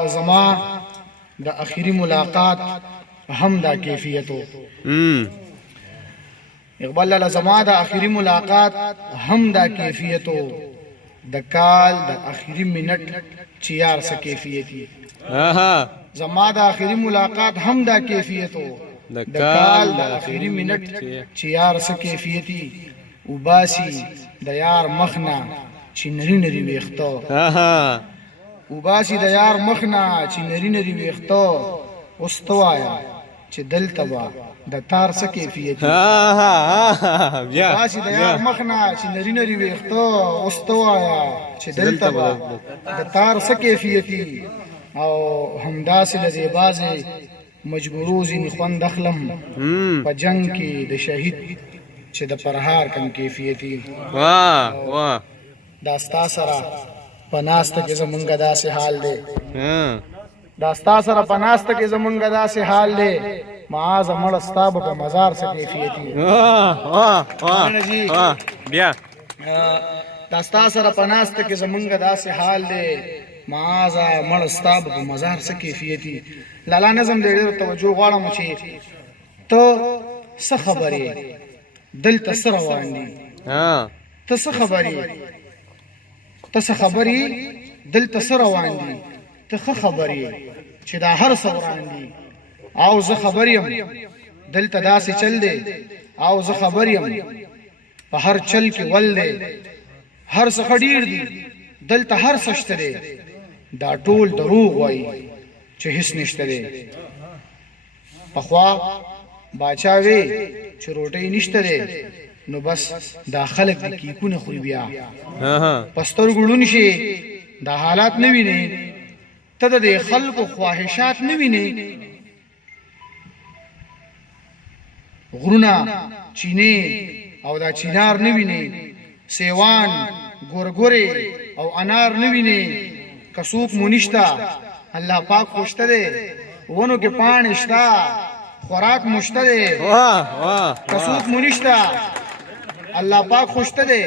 زما د اخیری ملاقات هم دا کیفیتو اقبال لاله زما د اخیری ملاقات هم دا کیفیتو د کال د اخیری منټ چیار س کیفیتی زما د اخیری ملاقات هم دا کیفیتو د کال د اخیری منټ چیار س کیفیتی وباسي د یار مخنا چې نری نری ویختو وباسي د یار مخنا چې نری نری ویختو واستوایا چې دلته وا د تار څه کیفیت وباسي د یار مخنا چې نری نری ویختو واستوایا چې دلته وا د تار څه کیفیت او همداسې لږه بازه مجبوروزي خوند دخلم په جنگ کې د شهید چې د پرهار کم کیفیتي واه دا ستا سره پناسته کې زمونږ داسې حال دی دا ستا سره پناسته کې زمونږ داسې حال دی معاذ مړ ستا به په مزار څه کیفیتي بیا دا ستا سره پناسته کې زمونږ داسې حال دی معاذ مړ ستا به په مزار څه کیفیتي لالا نظم دې ډېر توجه غواړم چې ته څه خبرې دلته سره روان دي ته څه خبرې دلته سره روان دي ته ښه خبرې چې دا هر څه وران دي او زه خبر یم دلته داسې چل دی او زه خبر یم په هر چل کې ول دی هر څه ډېر دي دلته هر څه شته دی دا ټول دروغ وایي چې هیڅ نشته دی پخوا باچا وی چې روټۍ نشته دی نو بس دا خلک د کیکونه خوري بیا پستر ګړون شي دا حالات نه ویني ته د خلکو خواهشات نه ویني غرونه چینه او دا چینار نه ویني سیوان ګورګوري او انار نه ویني کسوک مونښتا الله پاک خوشته دی ونو کې پانی شتا خوراک مشته دی کسوک مونښتا الله پاک خوشته دی